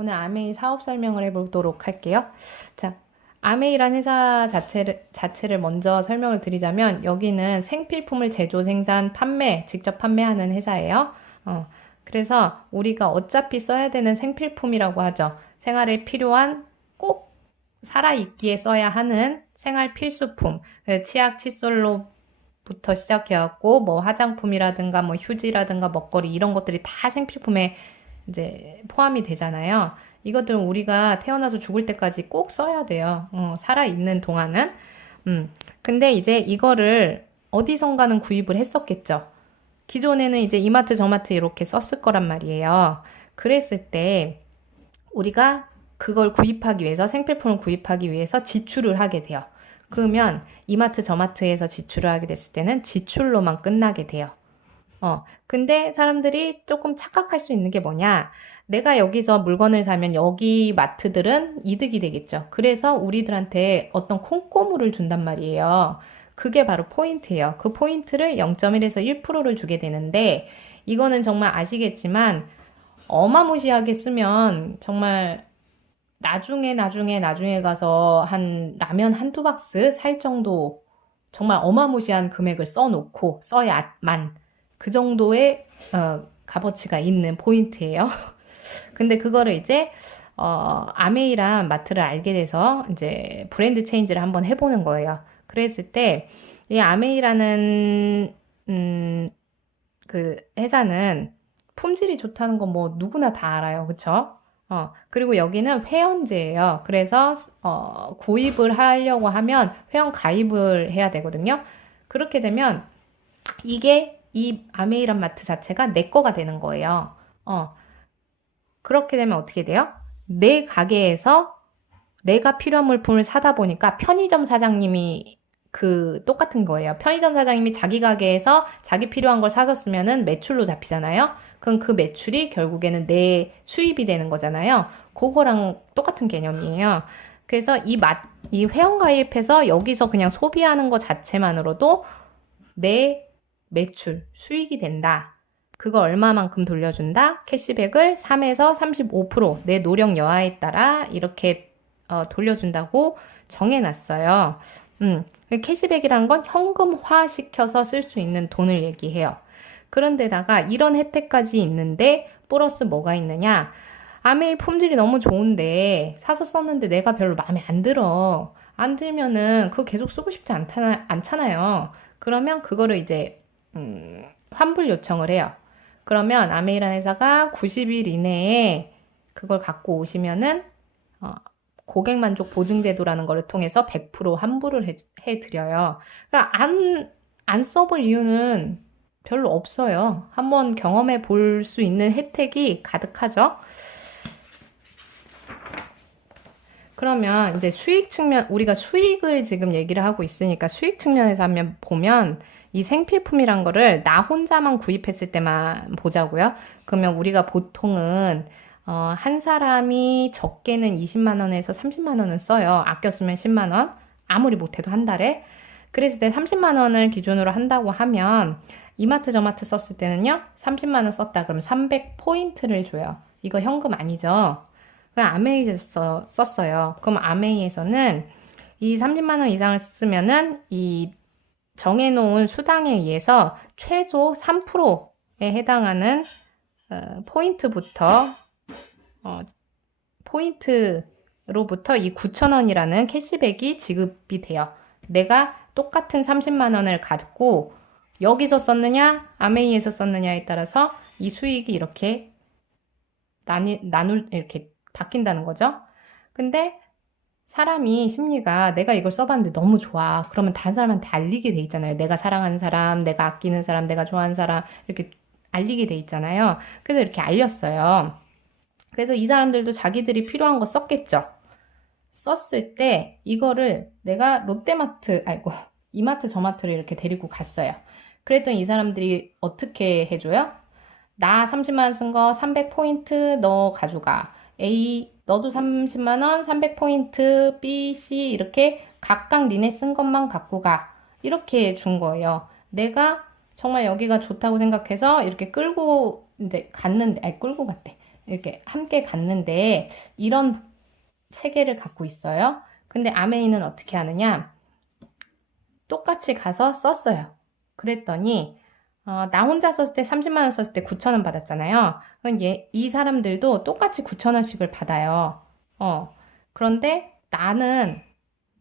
오늘 아메이 사업 설명을 해보도록 할게요. 자, 아메이란 회사 자체를, 자체를 먼저 설명을 드리자면 여기는 생필품을 제조, 생산, 판매, 직접 판매하는 회사예요. 어, 그래서 우리가 어차피 써야 되는 생필품이라고 하죠. 생활에 필요한 꼭 살아있기에 써야 하는 생활 필수품. 그 치약, 칫솔로 부터 시작해갖고 뭐 화장품이라든가 뭐 휴지라든가 먹거리 이런 것들이 다 생필품에 이제 포함이 되잖아요. 이것들은 우리가 태어나서 죽을 때까지 꼭 써야 돼요. 어, 살아있는 동안은. 음. 근데 이제 이거를 어디선가는 구입을 했었겠죠. 기존에는 이제 이마트 저마트 이렇게 썼을 거란 말이에요. 그랬을 때 우리가 그걸 구입하기 위해서 생필품을 구입하기 위해서 지출을 하게 돼요. 그러면 이마트 저마트에서 지출을 하게 됐을 때는 지출로만 끝나게 돼요. 어, 근데 사람들이 조금 착각할 수 있는 게 뭐냐? 내가 여기서 물건을 사면 여기 마트들은 이득이 되겠죠. 그래서 우리들한테 어떤 콩고물을 준단 말이에요. 그게 바로 포인트예요. 그 포인트를 0.1에서 1%를 주게 되는데 이거는 정말 아시겠지만 어마무시하게 쓰면 정말 나중에 나중에 나중에 가서 한 라면 한두 박스 살 정도 정말 어마무시한 금액을 써놓고 써야만 그 정도의 어, 값어치가 있는 포인트예요. 근데 그거를 이제 어, 아메이란 마트를 알게 돼서 이제 브랜드 체인지를 한번 해보는 거예요. 그랬을 때 이 아메이라는 음, 그 회사는 품질이 좋다는 건 뭐 누구나 다 알아요. 그쵸? 어, 그리고 여기는 회원제예요. 그래서 어, 구입을 하려고 하면 회원 가입을 해야 되거든요. 그렇게 되면 이게 이 아메이란 마트 자체가 내 거가 되는 거예요. 어, 그렇게 되면 어떻게 돼요? 내 가게에서 내가 필요한 물품을 사다 보니까 편의점 사장님이 그 똑같은 거예요. 편의점 사장님이 자기 가게에서 자기 필요한 걸 사서 쓰면은 매출로 잡히잖아요. 그럼 그 매출이 결국에는 내 수입이 되는 거잖아요. 그거랑 똑같은 개념이에요. 그래서 이 맛, 이 회원 가입해서 여기서 그냥 소비하는 것 자체만으로도 내 매출, 수익이 된다. 그거 얼마만큼 돌려준다? 캐시백을 3에서 35%내 노력 여하에 따라 이렇게 어, 돌려준다고 정해놨어요. 음, 캐시백이란 건 현금화 시켜서 쓸 수 있는 돈을 얘기해요. 그런데다가 이런 혜택까지 있는데 플러스 뭐가 있느냐? 아메이 품질이 너무 좋은데 사서 썼는데 내가 별로 마음에 안 들어. 안 들면은 그거 계속 쓰고 싶지 않잖아, 않잖아요. 그러면 그거를 이제 음, 환불 요청을 해요. 그러면 아메이라는 회사가 90일 이내에 그걸 갖고 오시면은 어, 고객 만족 보증 제도라는 거를 통해서 100% 환불을 해, 해 드려요. 그러니까 안, 안 써볼 이유는 별로 없어요. 한번 경험해 볼 수 있는 혜택이 가득하죠. 그러면 이제 수익 측면, 우리가 수익을 지금 얘기를 하고 있으니까 수익 측면에서 한번 보면 이 생필품이란 거를 나 혼자만 구입했을 때만 보자고요. 그러면 우리가 보통은 어, 한 사람이 적게는 20만 원에서 30만 원은 써요. 아껴 쓰면 10만 원. 아무리 못해도 한 달에. 그랬을 때 30만 원을 기준으로 한다고 하면 이마트 저마트 썼을 때는요. 30만 원 썼다 그러면 300포인트를 줘요. 이거 현금 아니죠. 그냥 아메이에서 썼어요. 그럼 아메이에서는 이 30만 원 이상을 쓰면은 이 정해놓은 수당에 의해서 최소 3%에 해당하는 어, 포인트부터 어, 포인트로부터 이 9,000원이라는 캐시백이 지급이 돼요. 내가 똑같은 30만 원을 갖고 여기서 썼느냐, 아메이에서 썼느냐에 따라서 이 수익이 이렇게 나뉘, 나눌, 이렇게 바뀐다는 거죠. 근데 사람이 심리가 내가 이걸 써봤는데 너무 좋아. 그러면 다른 사람한테 알리게 돼 있잖아요. 내가 사랑하는 사람, 내가 아끼는 사람, 내가 좋아하는 사람, 이렇게 알리게 돼 있잖아요. 그래서 이렇게 알렸어요. 그래서 이 사람들도 자기들이 필요한 거 썼겠죠. 썼을 때 이거를 내가 롯데마트, 아이고, 이마트 저마트를 이렇게 데리고 갔어요. 그랬더니 이 사람들이 어떻게 해줘요? 나 30만원 쓴 거 300포인트 너 가져가. A, 너도 30만원 300포인트, B, C 이렇게 각각 니네 쓴 것만 갖고 가. 이렇게 준 거예요. 내가 정말 여기가 좋다고 생각해서 이렇게 끌고 이제 갔는데, 아니, 끌고 갔대. 이렇게 함께 갔는데 이런 체계를 갖고 있어요. 근데 아메이는 어떻게 하느냐? 똑같이 가서 썼어요. 그랬더니 어, 나 혼자 썼을 때 30만 원 썼을 때 9천 원 받았잖아요. 그럼 얘, 이 사람들도 똑같이 9천 원씩을 받아요. 어. 그런데 나는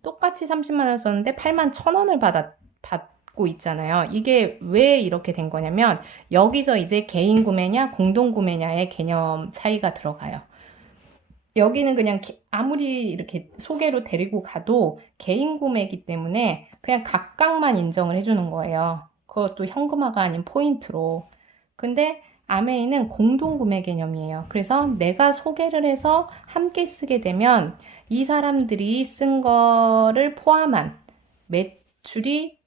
똑같이 30만 원 썼는데 8만 1천 원을 받았, 받고 있잖아요. 이게 왜 이렇게 된 거냐면 여기서 이제 개인 구매냐 공동 구매냐의 개념 차이가 들어가요. 여기는 그냥 개- 아무리 이렇게 소개로 데리고 가도 개인 구매이기 때문에 그냥 각각만 인정을 해주는 거예요. 그것도 현금화가 아닌 포인트로. 근데 아메이는 공동 구매 개념이에요. 그래서 내가 소개를 해서 함께 쓰게 되면 이 사람들이 쓴 거를 포함한 매출이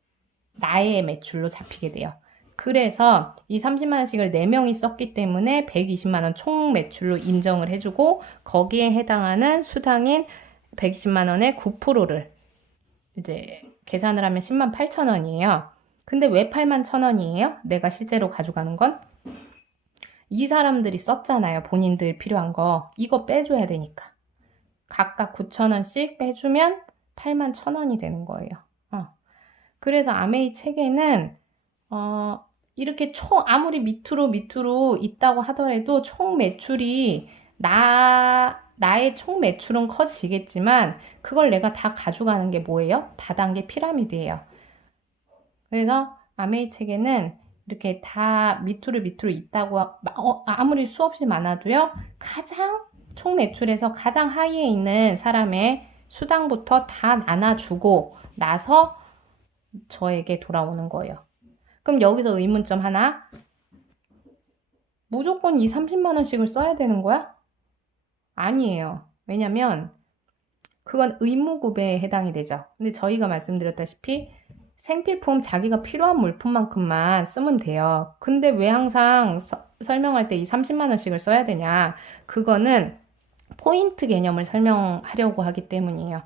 나의 매출로 잡히게 돼요. 그래서 이 30만 원씩을 4명이 썼기 때문에 120만 원 총 매출로 인정을 해주고 거기에 해당하는 수당인 120만 원의 9%를 이제 계산을 하면 10만 8천 원이에요. 근데 왜 8만 1천 원이에요? 내가 실제로 가져가는 건? 이 사람들이 썼잖아요. 본인들 필요한 거. 이거 빼줘야 되니까. 각각 9천 원씩 빼주면 8만 1천 원이 되는 거예요. 어. 그래서 아메이 책에는 어, 이렇게 총 아무리 밑으로 밑으로 있다고 하더라도 총 매출이 나 나의 총 매출은 커지겠지만 그걸 내가 다 가져가는 게 뭐예요? 다단계 피라미드예요. 그래서 아메이 책에는 이렇게 다 밑으로 밑으로 있다고 어, 아무리 수없이 많아도요 가장 총 매출에서 가장 하위에 있는 사람의 수당부터 다 나눠주고 나서 저에게 돌아오는 거예요. 그럼 여기서 의문점 하나. 무조건 이 30만 원씩을 써야 되는 거야? 아니에요. 왜냐면 그건 의무 구매에 해당이 되죠. 근데 저희가 말씀드렸다시피 생필품 자기가 필요한 물품만큼만 쓰면 돼요. 근데 왜 항상 서- 설명할 때 이 30만 원씩을 써야 되냐? 그거는 포인트 개념을 설명하려고 하기 때문이에요.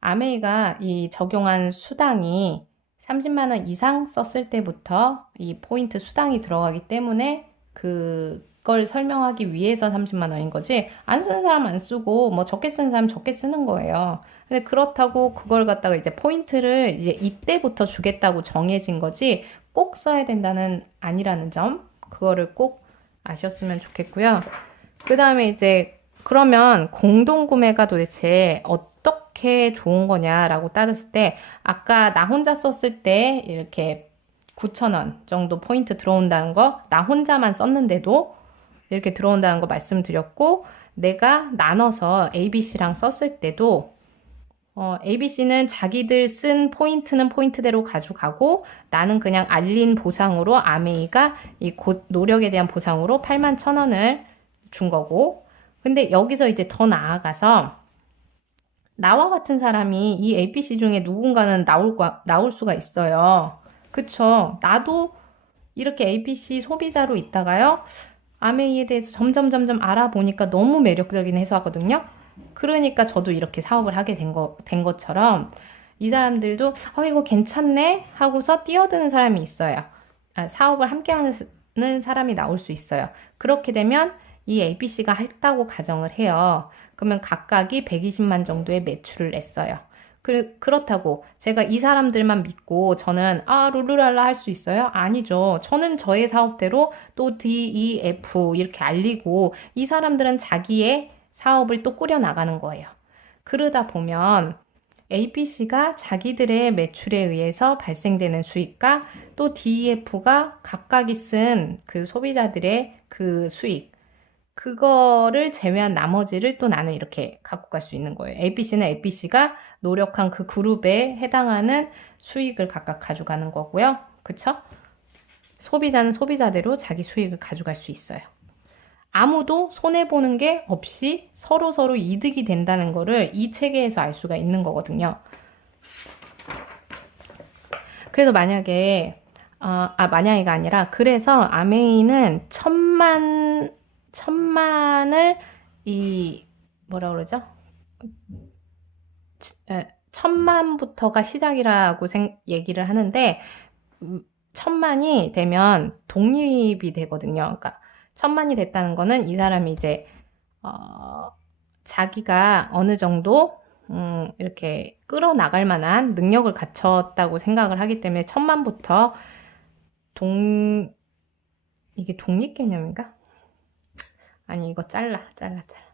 아메이가 이 적용한 수당이 30만 원 이상 썼을 때부터 이 포인트 수당이 들어가기 때문에 그 걸 설명하기 위해서 30만 원인 거지 안 쓰는 사람 안 쓰고 뭐 적게 쓰는 사람 적게 쓰는 거예요. 근데 그렇다고 그걸 갖다가 이제 포인트를 이제 이때부터 주겠다고 정해진 거지 꼭 써야 된다는 아니라는 점 그거를 꼭 아셨으면 좋겠고요. 그 다음에 이제 그러면 공동 구매가 도대체 어떻게 좋은 거냐라고 따졌을 때 아까 나 혼자 썼을 때 이렇게 9,000원 정도 포인트 들어온다는 거, 나 혼자만 썼는데도 이렇게 들어온다는 거 말씀드렸고, 내가 나눠서 ABC랑 썼을 때도, 어, ABC는 자기들 쓴 포인트는 포인트대로 가져가고, 나는 그냥 알린 보상으로 아메이가 이 고, 노력에 대한 보상으로 8만 1,000원을 준 거고, 근데 여기서 이제 더 나아가서, 나와 같은 사람이 이 APC 중에 누군가는 나올, 거, 나올 수가 있어요. 그쵸. 나도 이렇게 APC 소비자로 있다가요. 아메이에 대해서 점점 점점 알아보니까 너무 매력적인 회사거든요. 그러니까 저도 이렇게 사업을 하게 된 거, 된 것처럼 이 사람들도 어, 이거 괜찮네? 하고서 뛰어드는 사람이 있어요. 아, 사업을 함께 하는 사람이 나올 수 있어요. 그렇게 되면 이 ABC가 했다고 가정을 해요. 그러면 각각이 120만 정도의 매출을 냈어요. 그, 그렇다고 제가 이 사람들만 믿고 저는 아 룰루랄라 할 수 있어요? 아니죠. 저는 저의 사업대로 또 D, E, F 이렇게 알리고 이 사람들은 자기의 사업을 또 꾸려 나가는 거예요. 그러다 보면 APC가 자기들의 매출에 의해서 발생되는 수익과 또 DEF가 각각이 쓴 그 소비자들의 그 수익 그거를 제외한 나머지를 또 나는 이렇게 갖고 갈 수 있는 거예요. APC는 APC가 노력한 그 그룹에 해당하는 수익을 각각 가져가는 거고요. 그쵸? 소비자는 소비자대로 자기 수익을 가져갈 수 있어요. 아무도 손해보는 게 없이 서로서로 이득이 된다는 거를 이 체계에서 알 수가 있는 거거든요. 그래서 만약에, 어, 아, 만약에가 아니라, 그래서 아메이는 천만, 천만을 이, 뭐라 그러죠? 에, 천만부터가 시작이라고 생, 얘기를 하는데 음, 천만이 되면 독립이 되거든요. 그러니까 천만이 됐다는 거는 이 사람이 이제 어, 자기가 어느 정도 음, 이렇게 끌어나갈 만한 능력을 갖췄다고 생각을 하기 때문에 천만부터 동 이게 독립 개념인가? 아니 이거 잘라 잘라 잘라.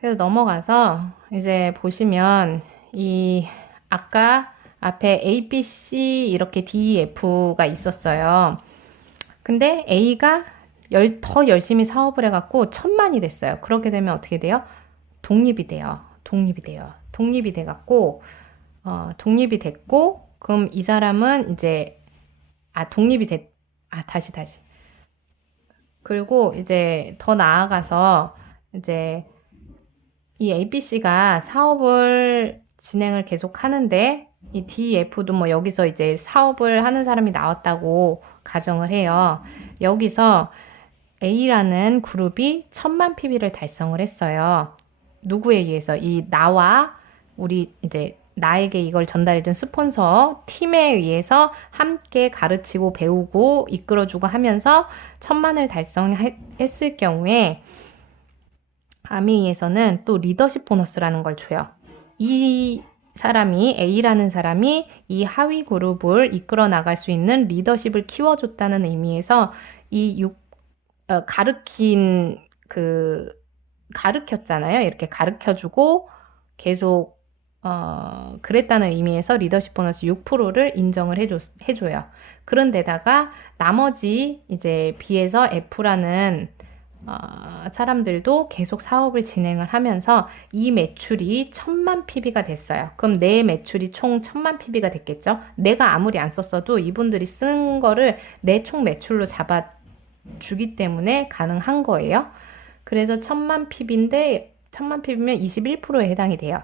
그래서 넘어가서 이제 보시면 이 아까 앞에 A, B, C 이렇게 D, F가 있었어요. 근데 A가 열, 더 열심히 사업을 해갖고 천만이 됐어요. 그렇게 되면 어떻게 돼요? 독립이 돼요. 독립이 돼요. 독립이 돼갖고 어, 독립이 됐고 그럼 이 사람은 이제 아 독립이 됐 아 다시 다시 그리고 이제 더 나아가서 이제 이 ABC가 사업을 진행을 계속 하는데 이 DF도 뭐 여기서 이제 사업을 하는 사람이 나왔다고 가정을 해요. 여기서 A라는 그룹이 천만 PB를 달성을 했어요. 누구에 의해서 이 나와 우리 이제 나에게 이걸 전달해준 스폰서 팀에 의해서 함께 가르치고 배우고 이끌어주고 하면서 천만을 달성했을 경우에 아메이에서는 또 리더십 보너스라는 걸 줘요. 이 사람이 A라는 사람이 이 하위 그룹을 이끌어 나갈 수 있는 리더십을 키워줬다는 의미에서 이 육, 어, 가르킨 그 가르쳤잖아요. 이렇게 가르쳐주고 계속 어, 그랬다는 의미에서 리더십 보너스 6%를 인정을 해줘, 해줘요. 그런데다가 나머지 이제 B에서 F라는 어, 사람들도 계속 사업을 진행을 하면서 이 매출이 천만 PB가 됐어요. 그럼 내 매출이 총 천만 PB가 됐겠죠? 내가 아무리 안 썼어도 이분들이 쓴 거를 내 총 매출로 잡아 주기 때문에 가능한 거예요. 그래서 천만 PB인데 천만 PB면 21%에 해당이 돼요.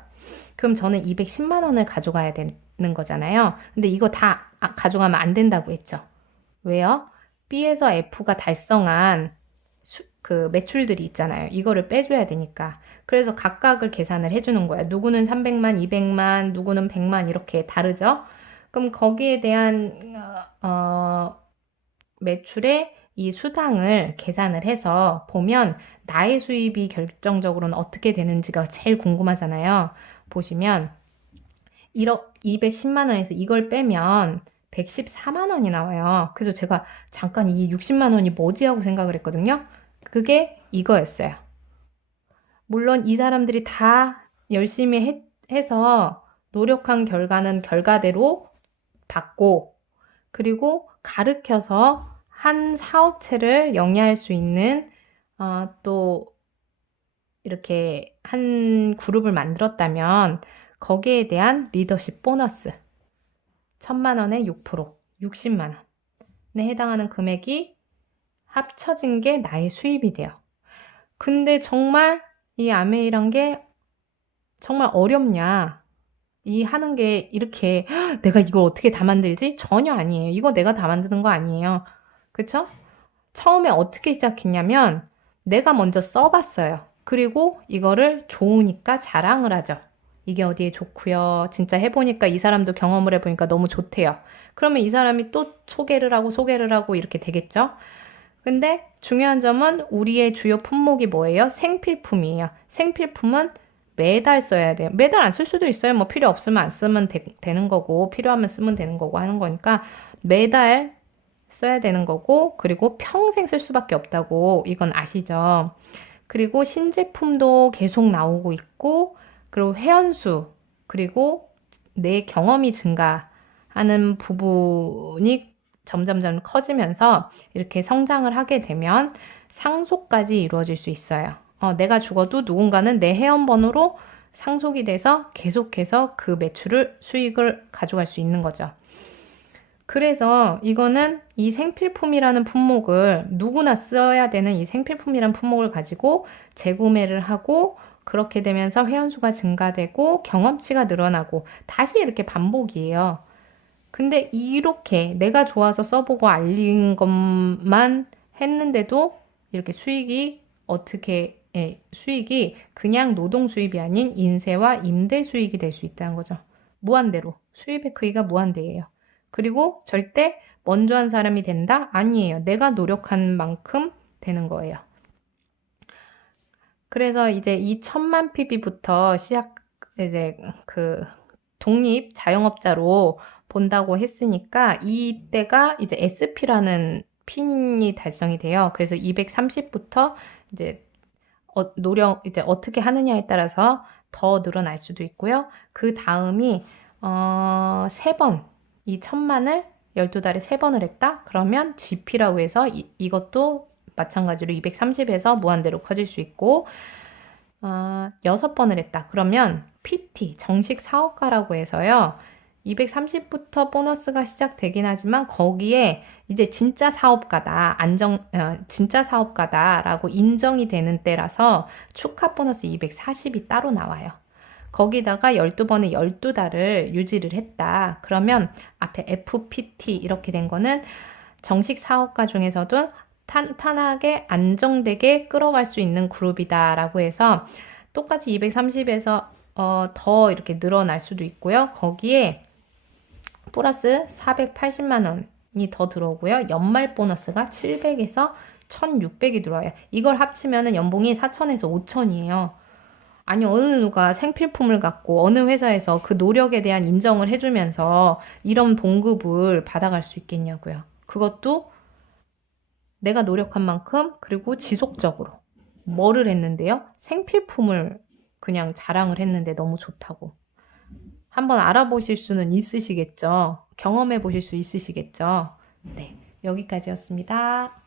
그럼 저는 210만 원을 가져가야 되는 거잖아요. 근데 이거 다 아, 가져가면 안 된다고 했죠. 왜요? B에서 F가 달성한 수, 그 매출들이 있잖아요. 이거를 빼줘야 되니까. 그래서 각각을 계산을 해주는 거야. 누구는 300만, 200만, 누구는 100만 이렇게 다르죠? 그럼 거기에 대한 어, 어 매출의 이 수당을 계산을 해서 보면 나의 수입이 결정적으로는 어떻게 되는지가 제일 궁금하잖아요. 보시면 1억 210만 원에서 이걸 빼면 114만 원이 나와요. 그래서 제가 잠깐 이 60만 원이 뭐지 하고 생각을 했거든요. 그게 이거였어요. 물론 이 사람들이 다 열심히 해, 해서 노력한 결과는 결과대로 받고 그리고 가르켜서 한 사업체를 영위할 수 있는 어, 또 이렇게 한 그룹을 만들었다면 거기에 대한 리더십 보너스 천만 원에 6% 60만 원에 해당하는 금액이 합쳐진 게 나의 수입이 돼요. 근데 정말 이 아메이란 게 정말 어렵냐? 이 하는 게 이렇게 내가 이걸 어떻게 다 만들지? 전혀 아니에요. 이거 내가 다 만드는 거 아니에요. 그쵸? 처음에 어떻게 시작했냐면 내가 먼저 써봤어요. 그리고 이거를 좋으니까 자랑을 하죠. 이게 어디에 좋고요. 진짜 해보니까 이 사람도 경험을 해보니까 너무 좋대요. 그러면 이 사람이 또 소개를 하고 소개를 하고 이렇게 되겠죠? 근데 중요한 점은 우리의 주요 품목이 뭐예요? 생필품이에요. 생필품은 매달 써야 돼요. 매달 안 쓸 수도 있어요. 뭐 필요 없으면 안 쓰면 되, 는 거고 필요하면 쓰면 되는 거고 하는 거니까 매달 써야 되는 거고 그리고 평생 쓸 수밖에 없다고 이건 아시죠? 그리고 신제품도 계속 나오고 있고, 그리고 회원수, 그리고 내 경험이 증가하는 부분이 점점점 커지면서 이렇게 성장을 하게 되면 상속까지 이루어질 수 있어요. 어, 내가 죽어도 누군가는 내 회원번호로 상속이 돼서 계속해서 그 매출을 수익을 가져갈 수 있는 거죠. 그래서 이거는 이 생필품이라는 품목을 누구나 써야 되는 이 생필품이라는 품목을 가지고 재구매를 하고 그렇게 되면서 회원수가 증가되고 경험치가 늘어나고 다시 이렇게 반복이에요. 근데 이렇게 내가 좋아서 써보고 알린 것만 했는데도 이렇게 수익이 어떻게 예, 수익이 그냥 노동 수입이 아닌 인세와 임대 수익이 될 수 있다는 거죠. 무한대로 수입의 크기가 무한대예요. 그리고 절대 먼저 한 사람이 된다? 아니에요. 내가 노력한 만큼 되는 거예요. 그래서 이제 이 천만 PB부터 시작 이제 그 독립 자영업자로 본다고 했으니까 이때가 이제 SP라는 핀이 달성이 돼요. 그래서 230부터 이제 어, 노력 이제 어떻게 하느냐에 따라서 더 늘어날 수도 있고요. 그 다음이 어, 세 번, 이 천만을 12달에 세 번을 했다? 그러면 GP라고 해서 이, 이것도 마찬가지로 230에서 무한대로 커질 수 있고 어, 여섯 번을 했다. 그러면 PT, 정식 사업가라고 해서요. 230부터 보너스가 시작되긴 하지만 거기에 이제 진짜 사업가다, 안정, 어, 진짜 사업가다라고 인정이 되는 때라서 축하 보너스 240이 따로 나와요. 거기다가 12번에 12달을 유지를 했다. 그러면 앞에 FPT 이렇게 된 거는 정식 사업가 중에서도 탄탄하게 안정되게 끌어갈 수 있는 그룹이다라고 해서 똑같이 230에서 어, 더 이렇게 늘어날 수도 있고요. 거기에 플러스 480만 원이 더 들어오고요. 연말 보너스가 700에서 1600이 들어와요. 이걸 합치면 연봉이 4000에서 5000이에요. 아니 어느 누가 생필품을 갖고 어느 회사에서 그 노력에 대한 인정을 해주면서 이런 봉급을 받아갈 수 있겠냐고요. 그것도 내가 노력한 만큼 그리고 지속적으로 뭐를 했는데요? 생필품을 그냥 자랑을 했는데 너무 좋다고. 한번 알아보실 수는 있으시겠죠? 경험해 보실 수 있으시겠죠? 네, 여기까지였습니다.